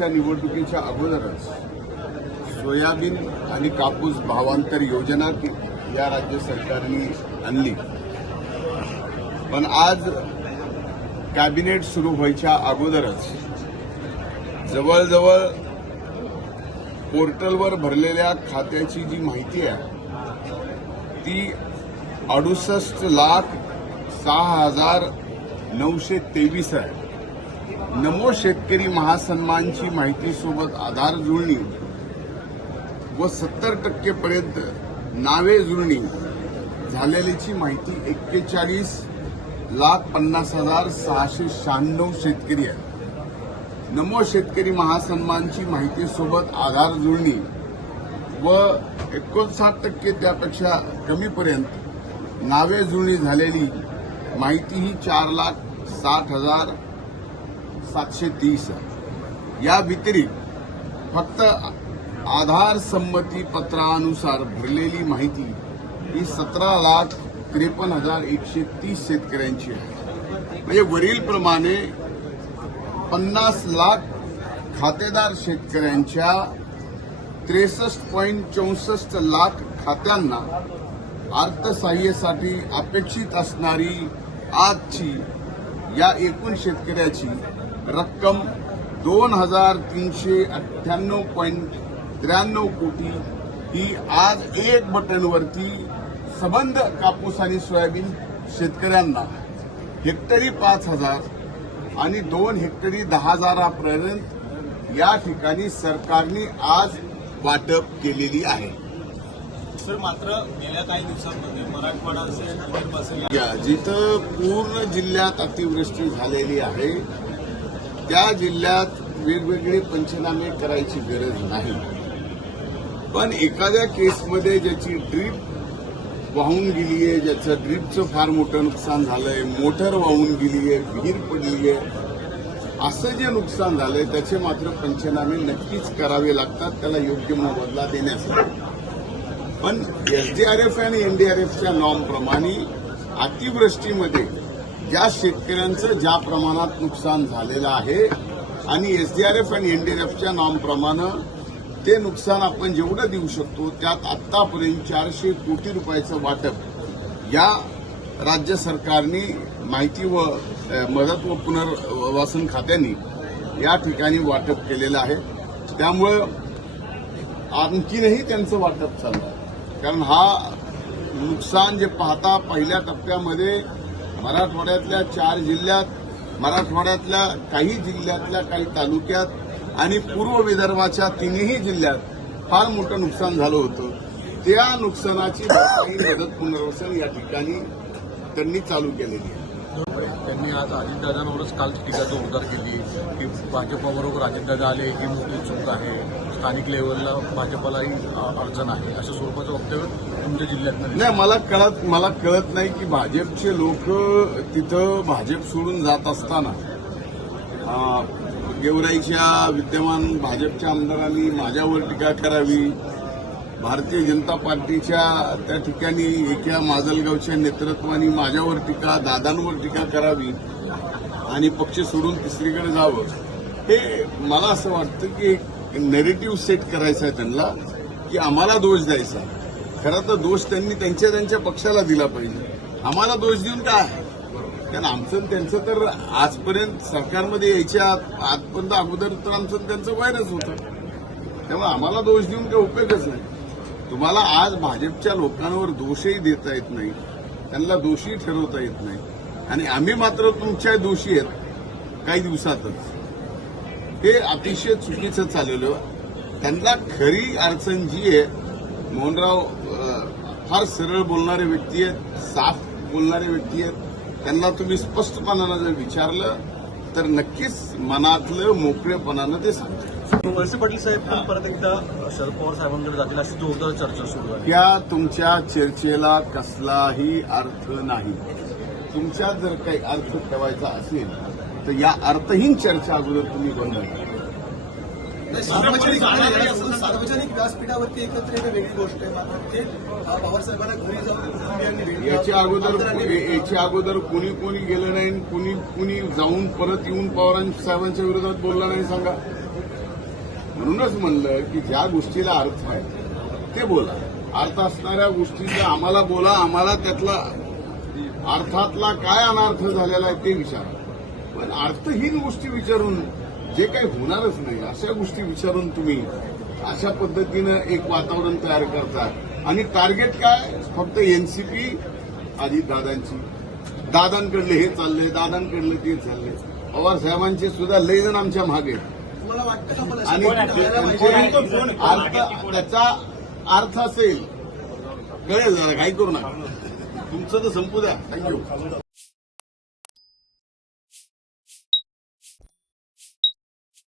विधानसभेच्या निवडणुकीच्या अगोदरच सोयाबीन आणि कापूस भावांतर योजना या राज्य सरकारने आणली, पण आज कॅबिनेट सुरू व्हायच्या अगोदरच जवळजवळ पोर्टलवर भरलेल्या खात्याची जी माहिती आहे ती 68,06,923 आहे. नमो शेतकरी महासन्मानची माहिती सोबत आधार जुळणी व 70% पर्यंत नावे जुळणी झालेलीची माहिती 41,50,696 शेतकरी आहे. नमो शेतकरी महासन्मानची माहिती सोबत आधार जुळणी व 59% त्यापेक्षा कमीपर्यंत नावे जुळणी झालेली माहिती ही 4,60,730 आहे. या व्यतिरिक्त फक्त आधार संमती पत्रानुसार भरलेली माहिती ही 17,53,130 शेतकऱ्यांची आहे. म्हणजे वरीलप्रमाणे 50 लाख खातेदार शेतकऱ्यांच्या 63.64 लाख खात्यांना अर्थसहाय्यासाठी अपेक्षित असणारी आजची या एकूण शेतकऱ्याची रक्कम 2,398.93 कोटी ही आज एक बटनवरती सबंध कापूस आणि सोयाबीन शेतकऱ्यांना हेक्टरी 5,000 आणि 2 हेक्टरी 10,000 पर्यंत या ठिकाणी सरकारने आज वाटप केलेली आहे. सर, मात्र गेल्या काही दिवसांमध्ये मराठवाडा असेल, विदर्भ असेल, जिथं पूर्ण जिल्ह्यात अतिवृष्टी झालेली आहे त्या जिल्ह्यात वेगवेगळे पंचनामे करायची गरज नाही, पण एखाद्या केसमध्ये ज्याची ड्रीप वाहून गेली आहे, ज्याचं ड्रीपचं फार मोठं नुकसान झालंय, मोटर वाहून गेली आहे, विहीर पडली आहे, असं जे नुकसान झालंय त्याचे मात्र पंचनामे नक्कीच करावे लागतात, त्याला योग्य मोबदला देण्यासाठी. पण एसडीआरएफ आणि एनडीआरएफच्या नॉर्मप्रमाणे अतिवृष्टीमध्ये ज्या शेतकऱ्यांचं ज्या प्रमाणात नुकसान झालेलं आहे आणि एसडीआरएफ आणि एनडीआरएफच्या नॉर्मप्रमाणे ते नुकसान आपण जेवढं देऊ शकतो त्यात आतापर्यंत 400 कोटी रुपयाचं वाटप या राज्य सरकारने माहिती व मदत व पुनर्वसन खात्यांनी या ठिकाणी वाटप केलेलं आहे. त्यामुळं आणखीनही त्यांचं वाटप चाललं आहे, कारण हा नुकसान जे पाहता पहिल्या टप्प्यामध्ये मराठवाड्यातल्या 4 जिल्ह्यात, मराठवाड्यातल्या काही जिल्ह्यातल्या काही तालुक्यात आणि पूर्व विदर्भाच्या 3ही जिल्ह्यात फार मोठं नुकसान झालं होतं. त्या नुकसानाची मदत पुनर्वसन या ठिकाणी त्यांनी चालू केलेली आहे. त्यांनी आज अजितदादांवरच काल टीका जोरदार केली की भाजपाबरोबर अजितदादा आले ही मोठी चूक आहे, स्थानिक लेवलला भाजपालाही अडचण आहे, अशा स्वरूपाचं वक्तव्य तुमच्या जिल्ह्यात नाही. मला कळत नाही की भाजपचे लोक तिथं भाजप सोडून जात असताना गेवराईच्या विद्यमान भाजपच्या आमदारांनी माझ्यावर टीका करावी, भारतीय जनता पार्टीच्या त्या ठिकाणी एका माजलगावच्या नेतृत्वाने माझ्यावर टीका, दादांवर टीका करावी आणि पक्ष सोडून तिसरीकडे जावं, हे मला असं वाटतं की एक नेरेटिव्ह सेट करायचा आहे त्यांना की आम्हाला दोष द्यायचा. खरं तर दोष त्यांनी त्यांच्या पक्षाला दिला पाहिजे, आम्हाला दोष देऊन काय आहे. कारण आमचं त्यांचं तर आजपर्यंत सरकारमध्ये यायच्या आजपर्यंत अगोदर तर आमचं त्यांचं वैरच होतं, त्यामुळे आम्हाला दोष देऊन काही उपयोगच नाही. तुम्हाला आज भाजपच्या लोकांवर दोषही देता येत नाही, त्यांना दोषी ठरवता येत नाही, आणि आम्ही मात्र तुमच्या दोषी आहेत काही दिवसातच. हे अतिशय चुकीचं चाललेलं. त्यांना खरी अडचण जी आहे, मोहनराव फार सरळ बोलणारे व्यक्ती आहेत, साफ बोलणारे व्यक्ती आहेत, त्यांना तुम्ही स्पष्टपणानं जर विचारलं तर नक्कीच मनातलं मोकळेपणानं ते सांगतात. वळसे पाटील साहेब पण परत एकदा शरद पवार साहेबांकडे जातील अशी जोरदार चर्चा सुरू आहे. त्या तुमच्या चर्चेला कसलाही अर्थ नाही. तुमच्यात जर काही अर्थ ठेवायचा असेल तर या अर्थहीन चर्चा अगोदर तुम्ही बंद करा. सार्वजनिक व्यासपीठावरती एकत्र येणं वेगळी गोष्ट आहे, मात्र ते पवारसाहेबांना घरी जाऊन याच्या अगोदर कोणी गेलं नाही, कुणी जाऊन परत येऊन पवार साहेबांच्या विरोधात बोलला नाही सांगा. म्हणूनच म्हणलं की ज्या गोष्टीला अर्थ आहे ते बोला. अर्थ असणाऱ्या गोष्टीचा आम्हाला बोला, आम्हाला त्यातला अर्थातला काय अनर्थ झालेला आहे ते विचारा. पण अर्थहीन गोष्टी विचारून जे काही होणारच नाही अशा गोष्टी विचारून तुम्ही अशा पद्धतीनं एक वातावरण तयार करता. आणि टार्गेट काय? फक्त एनसीपी अजितदादांची, दादांकडले हे चाललंय, दादांकडलं ते चाललंय. पवार साहेबांचे सुद्धा लय जण आमच्या मागे आहेत. तुम्हाला वाटतं का मला आणि त्याचा अर्थ असेल कळेल जरा, काही करू नका. तुमचं तर संपू द्या. थँक्यू.